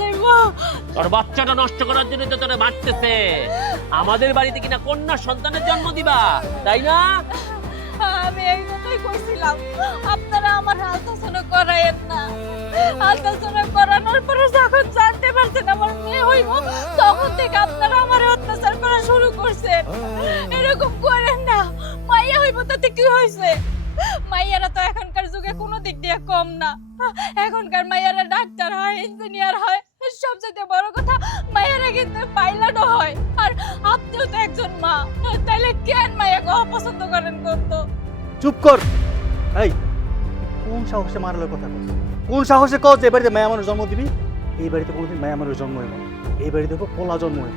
যাইবো। তোর বাচ্চাটা নষ্ট করার জন্য তো তোরে মারতেছে। আমাদের বাড়িতে কিনা কন্যা সন্তানের জন্ম দিবা, তাই না? আমি এই কথাই কইছিলাম, আপনারা আমার আলোচনা করায়েন না। আলোচনা করানোর পরে যখন জানতে পারছেন আমার মেয়ে হইব, তখন থেকে আপনারা আমার অত্যাচার করা শুরু করছেন। এরকম করেন না। মাইয়া হইব তাতে কি হয়েছে? মাইয়ারা তো এখনকার যুগে কোনো দিক দিয়ে কম না। এখনকার মাইয়ারা ডাক্তার হয়, ইঞ্জিনিয়ার হয়, সবচেয়ে বড় কথা মাইয়ারা কিন্তু পাইলটও হয়। আর আপনিও তো একজন মা, তাইলে কেন মাইয়াকে অপছন্দ করেন করতো? চুপ কর। এই কোন সাহসে মারার কথা কস? কোন সাহসে কস যে এই বাড়িতে মায়া মানুষ জন্ম দিবি? এই বাড়িতে কোনোদিন মায়া মানুষ জন্ম হইব না। এই বাড়িতে হবে পোলা জন্ম হইব।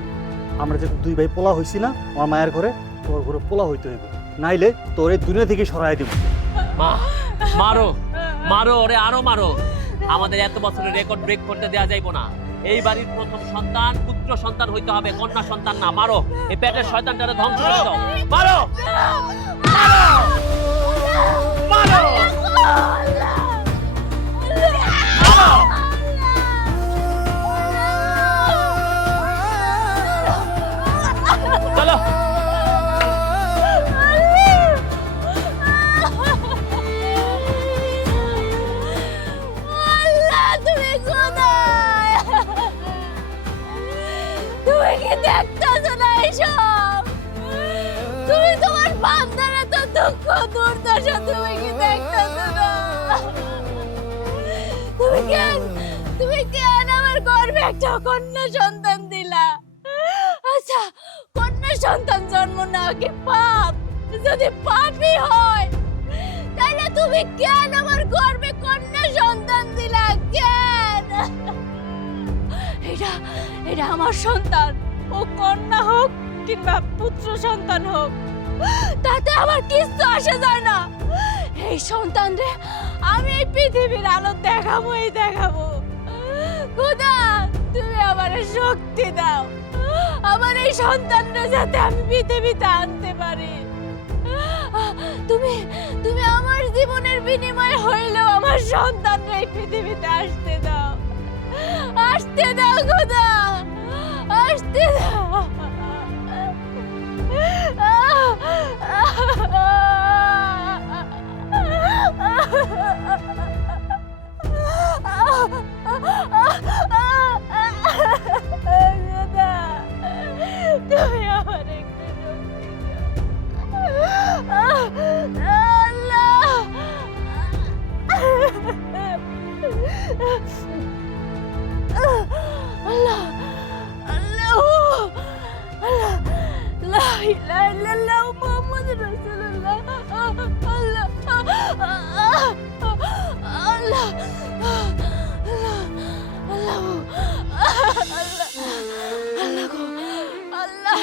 আমরা যেহেতু দুই ভাই পোলা হইছি না, আমার মায়ের ঘরে তোর ঘরে পোলা হইতে হইব, নাইলে তোর এই দুনিয়া থেকে সরাই দিব। মা, মারো মারো, ওরে আরো মারো। আমাদের এত বছরের রেকর্ড ব্রেক করতে দেয়া যাইবো না। এই বাড়ির প্রথম সন্তান পুত্র সন্তান হইতে হবে, কন্যা সন্তান না। মারো, এই পেটের শয়তানটারে ধ্বংস করে দাও। মারো মারো চলো। তুমি কোথায়? তুমি কি দেখতেছো না এসব? তুমি তোমার বান্দারা তো দুঃখ দুর্দশা তুমি কি দেখতেছো না? তুমি কেন আমার গর্ভে একটা কন্যা সন্তান দিলা? আচ্ছা, কন্যা সন্তান জন্ম নেওয়া কি পাপ? যদি পাপই হয় তাহলে তুমি কেন আমার গর্ভে কন্যা সন্তান দিলা? কেন? এটা আমার সন্তান, ও কন্যা হোক কিংবা পুত্র সন্তান হোক, তাতে আমার কিছু আসে যায় না। এই সন্তান রে আমি এই পৃথিবীর আলো দেখাবোই দেখাবো। খোদা, তুমি আমার শক্তি দাও, আমার এই সন্তানরা যাতে আমি পৃথিবীতে আনতে পারি। তুমি তুমি আমার জীবনের বিনিময়ে হইলেও আমার সন্তানরা এই পৃথিবীতে আসতে দাও, আসতে দাও খোদা, আসতে দাও। তুমি আমার একটু আল্লাহ আল্লাহ আল্লাহ লা ইলাহা ইল্লাল্লাহ মুহাম্মাদুর রাসূলুল্লাহ। আল্লাহ আল্লাহ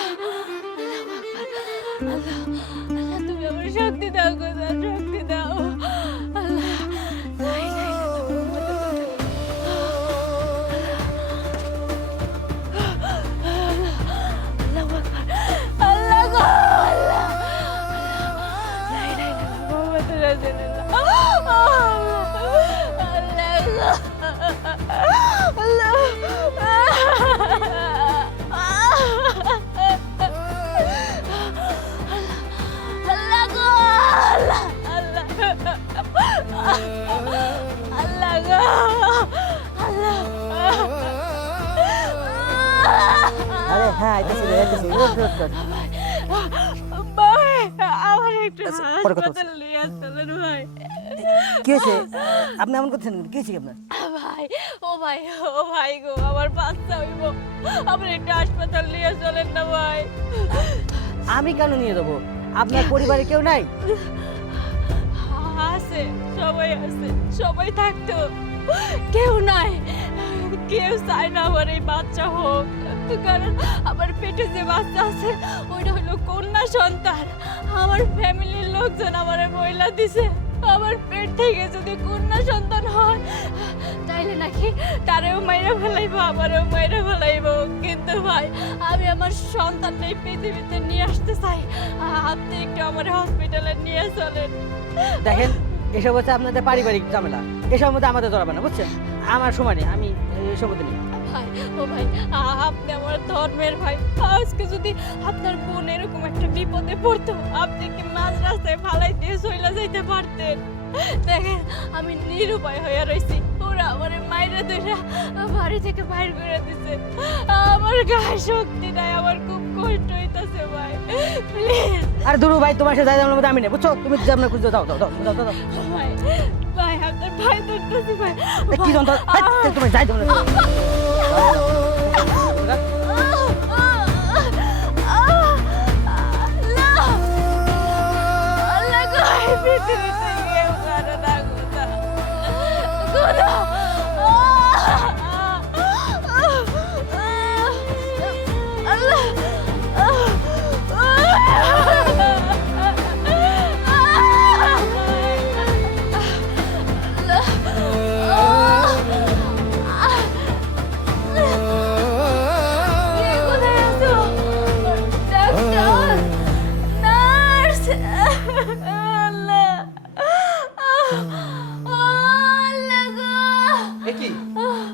তুমি আমার শক্তি দাও খোদা, শক্তি দাও। আল্লাহ লা ইলাহা ইল্লাল্লাহ মুহাম্মাদুর আরে হ্যাঁ আইতেছি আইতেছি ভাই, আমার একটু পরে কথা হাসপাতাল নিয়ে আসতেন ভাই। কি হয়েছে? আপনি এমন করছেন, কি হয়েছে আপনার? ভাই, ও ভাই, ও ভাই গো, আমার বাচ্চা হইব, আমার একটু হাসপাতাল নিয়ে চলেন না ভাই। আমি কেন নিয়ে যাবো? আপনার পরিবারে কেউ নাই? আছে, সবাই আছে, সবাই থাকতো, কেউ নাই। কেউ চায় না আমার এই বাচ্চা হোক, কারণ আমার পেটে যে বাচ্চা আছে ওইটা হলো কন্যা সন্তান। আমার ফ্যামিলির লোকজন আমার মহিলা দিছে, আমার পেট থেকে যদি কন্যা সন্তান হয় তাইলে নাকি তারেও মাইরা ফেলাইবো, আমারও মাইরা ফেলাইবো। কিন্তু ভাই, আমি আমার সন্তানটা এই পৃথিবীতে নিয়ে আসতে চাই। আপনি একটু আমার হসপিটালে নিয়ে চলেন। দেখেন, এসব হচ্ছে আপনাদের পারিবারিক ঝামেলা, এসব মধ্যে আমাদের জড়াবে না, বুঝছেন? আমার সময় নেই, আমি এসব নেই। ভাই ও ভাই আপনি আমার ধর্মের ভাই, আজকে যদি আপনার বোন এরকম একটা বিপদে পড়তো আপনি কি মাঝ রাস্তায় ফালাই দিয়ে চলে যাইতে পারতেন? দেখেন আমি নিরুপায় হয়ে রইছি, ওরা আমার মাইরে ধরে বাড়ি থেকে বাইর করে দিছে, আমার গায়ে শক্তি নাই, আমার খুব কষ্ট হইতাছে ভাই, প্লিজ। আরে দুরু ভাই, তোমার সাথে যাই মধ্যে আমি নেই, বুঝছো? তুমি যেমন খুঁজে দাও দাও দাও দাও দাও। ভাই ভাই আপনার ভাই ধরতেছি ভাই, কি যন্ত্র, তুমি যাই দাও।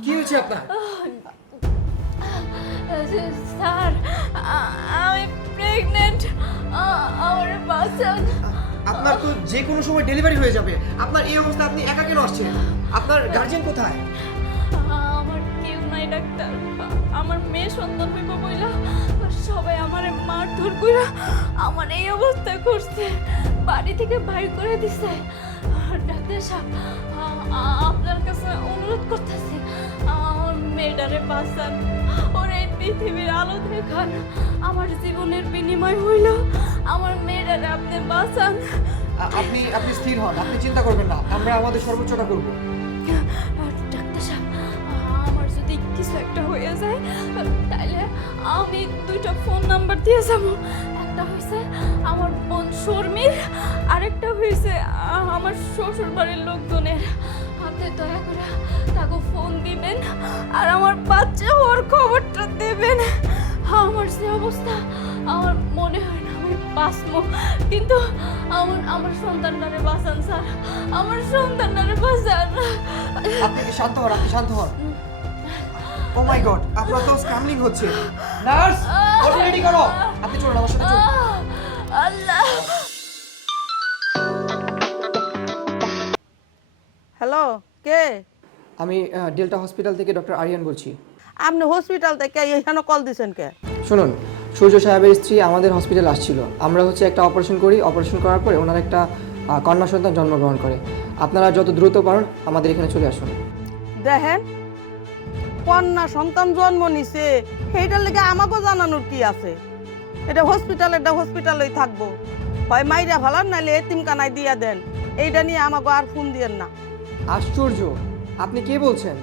কি হয়েছে আপনার? স্যার আমি প্রেগনেন্ট, আমার বাচ্চা। আপনার তো যে কোনো সময় ডেলিভারি হয়ে যাবে, আপনার এই অবস্থা, আপনি একা কেন আসছেন? আপনার গার্জিয়ান কোথায়? আমার কেউ নাই ডাক্তার, আমার মেয়ে সন্তান হইব বইলা সবাই আমার মারধর কইরা আমার এই অবস্থা করছে, বাড়ি থেকে বাইর করে দিছে। ডাক্তার সাহেব আপনার কাছে অনুরোধ করতেছি আমার মেয়েটারে বাঁচান, ওর এই পৃথিবীর আলো দেখান, আমার জীবনের বিনিময় হইল আমার মেয়েটারে আপনি বাঁচান। আপনি স্থির হন, আপনি চিন্তা করবেন না, আমরা আমাদের সর্বোচ্চটা করব। ডাক্তার সাহেব আমার যদি কিছু একটা হয়ে যায় তাহলে আমি দুইটা ফোন নাম্বার দিয়ে যাব, একটা হয়েছে আমার বোন শর্মির, আরেকটা হয়েছে আমার শ্বশুর বাড়ির লোকজনের। আপনি দয়া করে তাকে ফোন দিবেন আর আমার বাচ্চা ওর খবরটা দেবেন। আমার যে অবস্থা আমার মনে হয় না আমি বাঁচবো, কিন্তু আমার সন্তানটারে বাঁচান স্যার, আমার সন্তানটারে বাঁচান। আপনি কি শান্ত হন, আপনি শান্ত হন। ও মাই গড, আপনার তো স্ক্যামলিং হচ্ছে। নার্স, ওটা রেডি করো। আপনি চলুন আমার সাথে চলুন। আল্লাহ। হ্যালো, কে? আমি ডেল্টা হসপিটাল থেকে ডক্টর আরিয়ান বলছি। আপনি হসপিটাল থেকে এখানে কল দিছেন কে? শুনুন, সূর্য সাহেবের স্ত্রী আমাদের হসপিটাল আসছিল। আমরা হচ্ছে একটা অপারেশন করি, অপারেশন করার পরে ওনার একটা কন্যা সন্তান জন্মগ্রহণ করে। আপনারা যত দ্রুত পারেন আমাদের এখানে চলে আসুন। দেখেন, কন্যা সন্তান জন্ম নিছে, সেইটার লেগে আমাকেও জানানোর কি আছে? এটা হসপিটালেই থাকবো, হয় মাইরা ভালান নাহলে এতিমখানায় দিয়া দেন, এইটা নিয়ে আমাকে আর ফোন দিয়েন না। আশ্চর্য, আপনি কে বলছেন?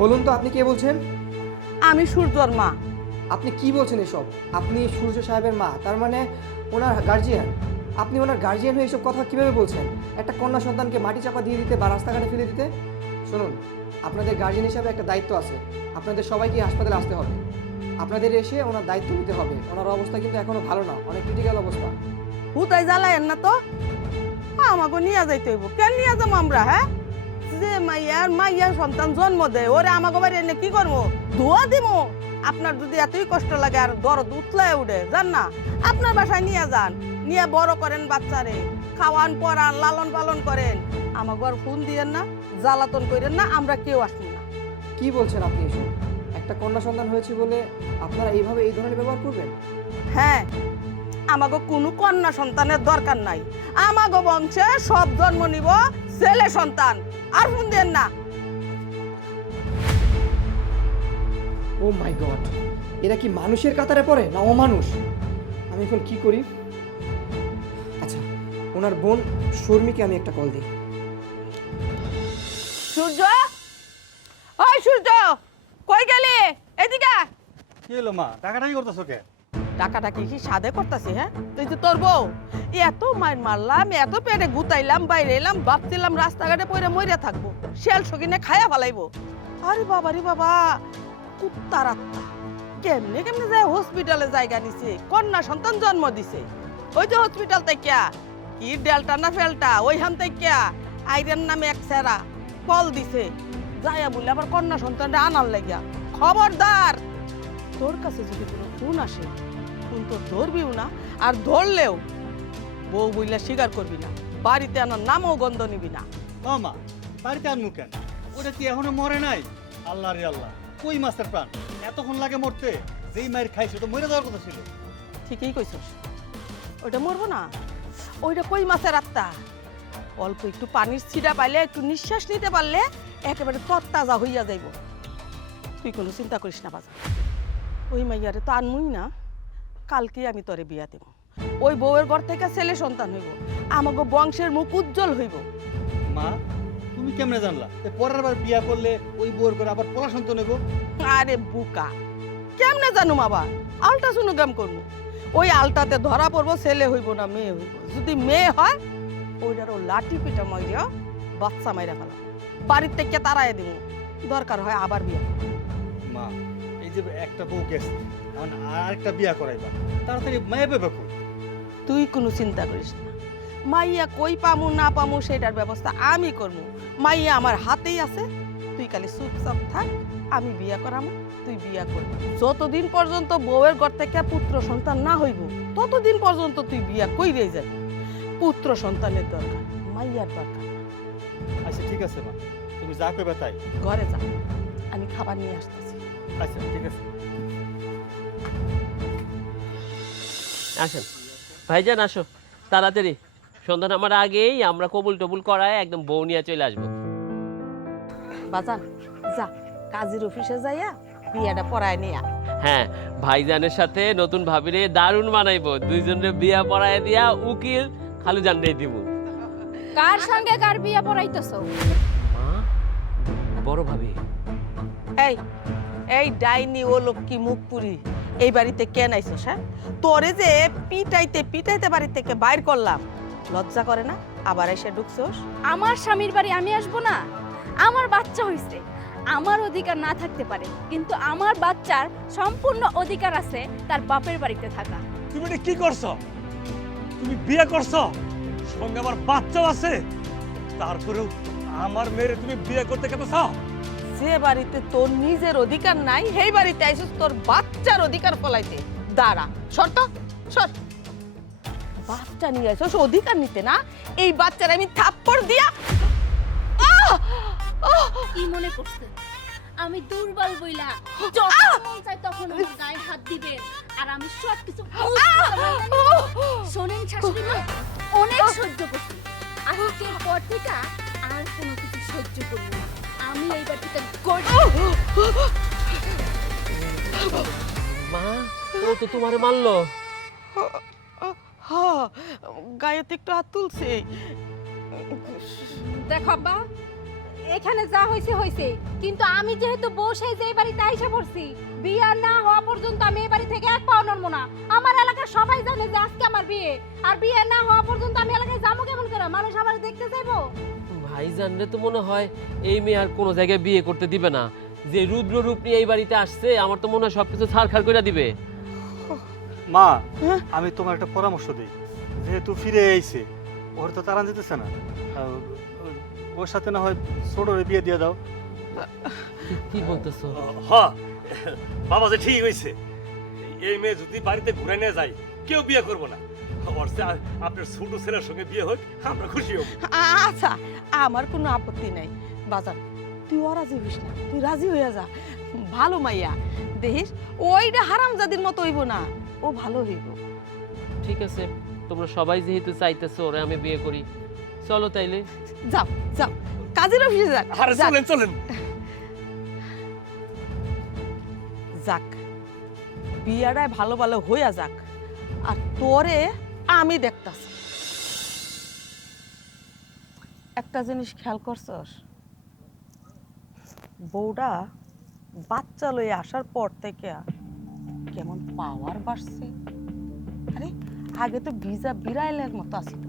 বলুন তো, আপনি কে বলছেন? আমি সূর্যর মা। আপনি কি বলছেন এসব? আপনি সূর্য সাহেবের মা, তার মানে ওনার গার্জিয়ান। আপনি ওনার গার্জিয়ান হয়ে এসব কথা কিভাবে বলছেন? একটা কন্যা সন্তানকে মাটি চাপা দিয়ে দিতে বা রাস্তাঘাটে ফেলে দিতে? শুনুন, আপনাদের গার্জিয়ান হিসাবে একটা দায়িত্ব আছে, আপনাদের সবাইকে হাসপাতালে আসতে হবে, আপনাদের এসে ওনার দায়িত্ব নিতে হবে। ওনার অবস্থা কিন্তু এখনো ভালো না, অনেক ক্রিটিক্যাল অবস্থা। হুতাই জ্বালায়েন না তো, আমাকে নিয়ে যাইতে হইব। কেন নিয়ে যাবো আমরা? হ্যাঁ, যে মাইয়ার সন্তান জন্ম দেয় ওরে আমাকে বাড়ি এনে কি করবো? ধোয়া দিব? আপনার যদি এতই কষ্ট লাগে আর দরদ উতলায় উঠে যান না, আপনার বাসায় নিয়ে যান, নিয়ে বড় করেন বাচ্চারে, খাওয়ান পরান লালন পালন করেন। আমাকে আর ফোন দিয়েন না, জ্বালাতন করেন না, আমরা কেউ আসবো না। কি বলছেন আপনি এসব? একটা কন্যা সন্তান হয়েছে বলে আপনারা এইভাবে এই ধরনের ব্যবহার করবেন? হ্যাঁ, আমাকে কোনো কন্যা সন্তানের দরকার নাই, আমাকে বংশে সব জন্ম নিব ছেলে সন্তান। আর ফোন দেন না। ও মাই গড, এরা কি মানুষের কাতারে পড়ে না অমানুষ? আমি এখন কি করি? আচ্ছা, ওনার বোন শর্মিকে আমি একটা কল দিই। সূর্য, ওই সূর্য, কই গেলি? এদিকে। কি হলো মা, টাকাটাকি করতেছো কে? টাকাটা কি সাদে করতেছি? হ্যাঁ, তুই তো তোর বউ, এত মাইর মারলাম, এত পেটে গুতাইলাম, বাইরে এলাম, ভাবছিলাম রাস্তাঘাটে পড়ে মরে থাকবো, শেয়াল সকিনে খায়া ফেলাইবো। আরে বাবা রে বাবা, কুত্তার আত্মা কেমনে কেমনে যায় হসপিটালে জায়গা নিছে, কন্যা সন্তান জন্ম দিছে। ওই যে হসপিটাল থেকে কি ডেল্টা না ফেলটা ওইখান থেকে আইরেন নামে এক সেরা কল দিছে, যাইয়া বলে আবার কন্যা সন্তানটা আনার লাগিয়া খবরদার তোর কাছে যদি কোনো খুন আসে খুন তো ধরবিও না, আর ধরলেও বউ বইলা স্বীকার করবি না, বাড়িতে আনার নামও গন্ধ নিবি না। ও মা, বাড়িতে আনমু কেন? ওটা কি এখনো মরে নাই? আল্লাহ রে আল্লাহ, কই মাছের প্রাণ, এতক্ষণ লাগে মরতে? যেই মায়ের খাইছে তো মরে যাওয়ার কথা ছিল। ঠিকই কইছস, ওইটা মরবো না, ওইটা কই মাছের আত্মা। অল্প একটু পানির ছিটা পাইলে, একটু নিঃশ্বাস নিতে পারলে একেবারে তরতাজা হইয়া যাইব। তুই কোনো চিন্তা করিস না বাজা, ওই মাইয়ারে তো আনমুই না, কালকে আমি তোরে বিয়া দেব। ওই বউয়ের ঘর থেকে ছেলে সন্তান হইব, আমাকে বংশের মুখ উজ্জ্বল হইব। মা, তুমি কেমনে জানলা পরের বার বিয়া করলে ওই বউর করে আবার পোলা সন্তান নেব? আরে বুকা, কেমনে জানুম আবার? আলট্রাসোনোগ্রাম করবো, ওই আলটাতে ধরা পড়বো ছেলে হইব না মেয়ে হইব। যদি মেয়ে হয় ওইটারও লাঠি পিঠা মাইয়া বাচ্চা মাইরা ফেলা, বাড়ির থেকে তাড়াই দিব, দরকার হয় আবার বিয়া। মা, এই যে একটা বউ গেছে, এখন আর একটা বিয়া করাইবা, তাড়াতাড়ি মায়া পেবে কই? তুই কোনো চিন্তা করিস না, মাইয়া কই পামু না পামু সেটার ব্যবস্থা আমি করবো। মাইয়া আমার হাতেই আছে, তুই খালি চুপচাপ থাক, আমি বিয়া করামু, তুই বিয়া করবি। যতদিন পর্যন্ত বউয়ের ঘর থেকে পুত্র সন্তান না হইব ততদিন পর্যন্ত তুই বিয়া কইরেই যাবি। পুত্র সন্তানের দরকার, মাইয়ার দরকার। আচ্ছা ঠিক আছে মা, তুমি যা কইবা তাই। ঘরে যা, আমি খাবার নিয়ে আসতেছি। আচ্ছা ঠিক আছে। আসেন ভাইজান, আসো তাড়াতাড়ি, সন্ধ্যা আমার আগেই আমরা কবুল টবুল করায় একদম বউ নিয়ে চলে আসবো। বাজান যা, কাজীর অফিসে যাইয়া বিয়াটা পড়ায় নিয়া। হ্যাঁ, ভাইজানের সাথে নতুন ভাবিরে দারুণ বানাইবো, দুইজনের বিয়া পড়ায় দিয়া উকিল খালু জানতেই দিব। কার সঙ্গে কার বিয়ে পড়াইতেছো? মা, বড় ভাবি। এই এই ডাইনি ও লক্ষ্মী মুখপুরি, এই বাড়িতে কেন আইছস? হ্যাঁ, তোরে যে পিটাইতে পিটাইতে বাড়ি থেকে বাইর করলাম, লজ্জা করে না? আবার এসে ঢুকছস। আমার স্বামীর বাড়ি আমি আসবো না? আমার বাচ্চা হইছে, আমার অধিকার না থাকতে পারে, কিন্তু আমার বাচ্চার সম্পূর্ণ অধিকার আছে তার বাপের বাড়িতে থাকা। তুমি এটা কি করছো? তুমি বিয়ে করছো, সঙ্গে আমার বাচ্চাও আছে, তারপরেও আমার মেয়েরে তুমি বিয়ে করতে কেন চাও? যে বাড়িতে তোর নিজের অধিকার নাই, সেই বাড়িতে আইছস তোর বাচ্চার অধিকার ফলাইতে। দাঁড়া, সর তো, সর। বাচ্চা নিয়ে আইছস অধিকার নিতে না? এই বাচ্চার আমি থাপ্পড় দিয়া কি মনে করছে আমি দুর্বল বইলা যখন মন চায় তখন আমার গায়ে হাত দিবেন আর আমি সব কিছু শোনেন শাশুড়ি মা, অনেক সহ্য করছি, আজকের পর থেকে আর কোনো কিছু সহ্য করব না। আমি এই বাড়িতে মা, ও তো তোমারে মারলো। হ্যাঁ, গায়ে তো একটু হাত তুলছে। দেখো আব্বা, এখানে যা হয়েছে হয়েছে, কিন্তু আমি যেহেতু বসে যে বাড়িতে আইসা পড়ছি, বিয়ে না হওয়া পর্যন্ত আমি এই বাড়ি থেকে এক পাও নড়বো না। আমার এলাকার সবাই জানে যে আজকে আমার বিয়ে, আর বিয়ে না হওয়া পর্যন্ত আমি এলাকায় যাবো কেমন করে? মানুষ আমার দেখতে যাইবো? ভাইজান রে তো মনে হয় এই মেয়ে আর কোনো জায়গায় বিয়ে করতে দিবে না। যে রুদ্র রূপ নিয়ে এই বাড়িতে আসছে, আমার তো মনে হয় সবকিছু ছাড়খাড় করে দিবে। মা, আমি তোমার একটা পরামর্শ দিই, যেহেতু ফিরে আইছে, ওর তো তাড়ান যেতেছে না, ওর সাথে না হয় ছোটরে বিয়ে দিয়ে দাও। কি বলতেছো? হ্যাঁ, বাবা যে ঠিক হয়েছে, এই মেয়ে যদি বাড়িতে ঘুরে নিয়ে যায় কেউ বিয়ে করবো না। আপনার ছোট ছেলের সঙ্গে বিয়ে হোক, আমরা খুশি হব। আচ্ছা, আমার কোনো আপত্তি নাই। বাজার তুই রাজি হইস না, তুই রাজি হইয়া যা। ভালো মাইয়া দেখিস, ওইটা হারামজাদির মতো হইব না, ও ভালো হইব। ঠিক আছে, তোমরা সবাই যেহেতু চাইতেছো ওরে আমি বিয়ে করি, চলো তাইলে। যাও যাও, কাজের অফিসে যান। আরে চলেন চলেন। যাক, বিয়াটায় ভালো ভালো হইয়া যাক, আর তোরে আমি দেখতাছি। একটা জিনিস খেয়াল করছস, বউটা বাচ্চা লইয়া আসার পর থেকে কেমন পাওয়ার বাড়ছে। আরে আগে তো ভিজা বিড়াইলের মতো আসিত,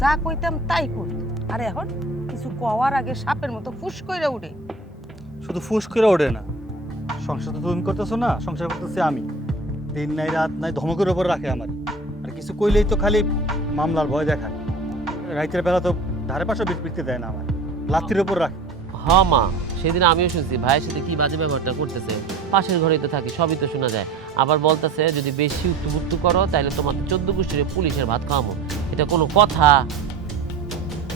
যা কইতাম তাই করত, আর এখন কিছু কওয়ার আগে সাপের মতো ফুস কইরা উঠে। শুধু ফুস করে ওঠে না, সংসার তো তুমি করতেছো না, সংসার করতেছি আমি। দিন নাই রাত নাই ধমকের ওপর রাখে আমার, আর কিছু কইলেই তো খালি মামলার ভয় দেখায়। রাইতের বেলা তো ধারে পাশে বিটপিটতে দেয় না, আমার লাত্তির ওপর রাখে। হ মা, সেদিন আমিও শুনছি ভাইয়ের সাথে কি বাজে ব্যবহারটা করতেছে। পাশের ঘরেই তো থাকি, সবই তো শোনা যায়। আবার বলতেছে যদি বেশি উত্তু করো তাহলে তোমার 14 গোষ্ঠীর পুলিশের ভাত খাওয়াবো। এটা কোনো কথা?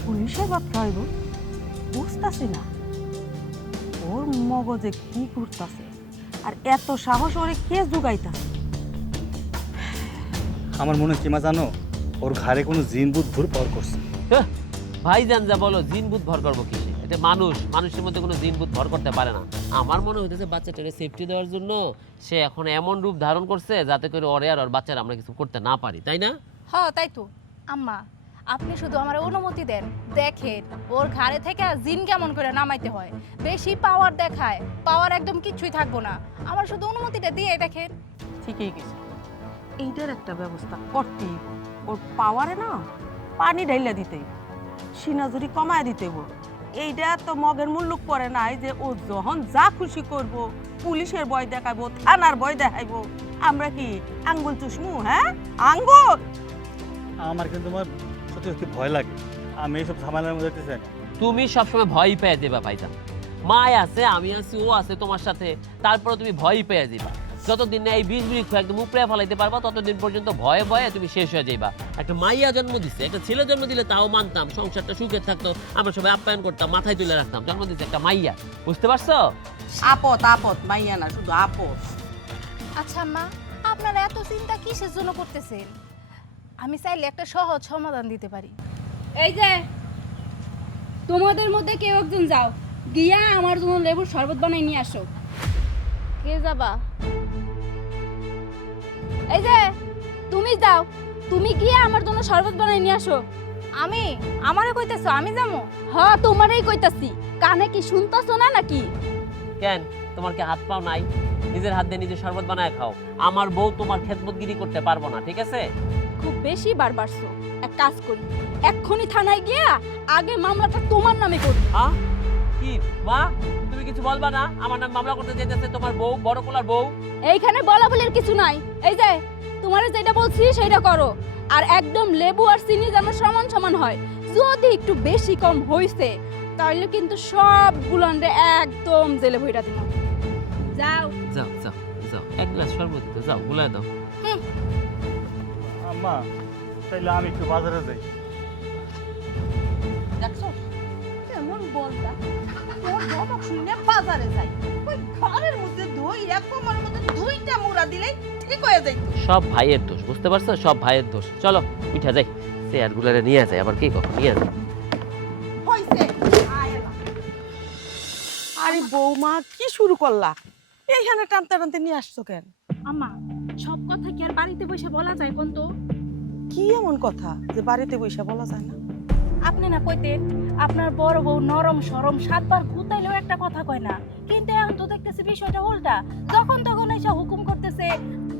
পুলিশের ভাত খাইব বুঝতাছি না ওর মগজে কি করতেছে, আর এত সাহস ওরে কে জুগাইতাছে? আমার মনে হচ্ছে মা জানো, ওর ঘাড়ে কোনো জিন বুদ্ধুর পর করছে। হ্যাঁ, ভাইজান যা বলো, জিন বুধ ভর করবো কিসে? এটা মানুষ, মানুষের মধ্যে কোনো জিন বুধ ভর করতে পারে না। আমার মনে হইতেছে বাচ্চাটারে সেফটি দেওয়ার জন্য সে এখন এমন রূপ ধারণ করছে যাতে করে ওরে আর ওর বাচ্চারা আমরা কিছু করতে না পারি, তাই না? হ্যাঁ তাই তো। আম্মা, আপনি শুধু আমার অনুমতি দেন, দেখেন ওর ঘাড়ে থেকে জিন কেমন করে নামাইতে হয়। বেশি পাওয়ার দেখায়, পাওয়ার একদম কিছুই থাকবো না। আমার শুধু অনুমতিটা দিয়ে দেখেন। ঠিকই গেছে, এইটার একটা ব্যবস্থা করতেই হইব। ওর পাওয়ারে না পানি ঢাইলা দিতেই, সিনাজুরি কমায় দিতেইব। এইটা তো মগের মুল্লুক পড়ে নাই যে ও যখন যা খুশি করব, পুলিশের ভয় দেখাবো, থানার ভয় দেখাইবো। আমরা কি আঙ্গুল চুষমু? হ্যাঁ, আঙ্গুল। আমার কিন্তু আমার সত্যি সত্যি ভয় লাগে। আমি এইসব ঝামেলার মধ্যে যেতে চাই না। তুমি সবসময় ভয় পেয়ে যাবা ভাইজান। মায় আছে, আমি আছি, ও আছে তোমার সাথে, তারপরে তুমি ভয় পেয়ে যাবা। যতদিন না এই বীজ বৃক্ষ একদম উপরে ফেলাইতে পারবা ততদিন পর্যন্ত ভয়ে ভয়ে তুমি শেষ হয়ে যাইবা। একটা মাইয়া জন্ম দিচ্ছে, একটা ছেলে জন্ম দিলে তাও মানতাম, সংসারটা সুখে থাকতো, আমরা সবাই আপ্যায়ন করতাম, মাথায় তুলে রাখতাম। জন্ম দিচ্ছে একটা মাইয়া, বুঝতে পারছো? আপদ আপদ মাইয়া না, শুধু আপদ। আচ্ছা আম্মা, আপনারা এত চিন্তা কিসের জন্য করতেছেন? আমি চাইলে একটা সহজ সমাধান দিতে পারি। এই যে তোমাদের মধ্যে কেউ একজন যাও, গিয়া আমার জন্য লেবুর শরবত বানাই নিয়ে আসো। কে যাবা? এই যে তুমি যাও, তুমি গিয়ে আমার জন্য শরবত বানাই নিয়ে আসো। আমি? আমারে কইতাছো আমি যাবো? হ্যাঁ তোমারই কইতাছি, কানে কি শুনতাছো না নাকি? কেন, তোমার কি হাত পাও নাই? নিজের হাত দিয়ে নিজে শরবত বানায় খাও। আমার বউ তোমার খেদমতগিরি করতে পারবো না, ঠিক আছে? খুব বেশি বারবারছো। এক কাজ করি, এক্ষুনি থানায় গিয়া আগে মামলাটা তোমার নামে করি। হ্যাঁ কি মা, তুমি কিছু বলবা না? আমার নাম মামলা করতে যেতেছে তোমার বউ, বড় কোলার বউ। এইখানে বলা বলির কিছু নাই। এই যে তোমারে যেটা বলছি সেটা করো, আর একদম লেবু আর চিনি যেন সমান সমান হয়। যদি একটু বেশি কম হইছে তাহলে কিন্তু সবগুলানরে একদম জেলে ভইরা দিমু। যাও যাও যাও যাও, এক গ্লাস শরবত দিতে যাও, গুলায় দাও। আম্মা, তাইলে আমি একটু বাজারে যাই। দেখছো কেমন বলতা? ওর বাবা শুনে বাজারে যাই, ওই ঘরের মধ্যে দই কোমরের মধ্যে দুইটা মুড়া দিলেই ঠিক হয়ে যায়। সব ভাইয়ের দোষ, বুঝতে পারছো? সব ভাইয়ের দোষ। চলো উঠা যাই, চেয়ার গুলারে নিয়ে যায়, আবার কি কখন নিয়ে যায়। হইছে আয়লা। আরে বৌমা কি শুরু করলা? এইখানে টানতে টানতে নিয়ে আসছো কেন? আম্মা, সব কথা কি আর বাড়িতে বসে বলা যায় কোন? তো কি এমন কথা যে বাড়িতে বসে বলা যায় না? আপনি না কইতেন আপনার বড় বউ নরম সরম, 7 বার ঘুতাইলেও একটা কথা কয় না, কিন্তু এখন তো দেখতেছি বিষয়টা উল্টা। যখন তখন এসে হুকুম করতেছে,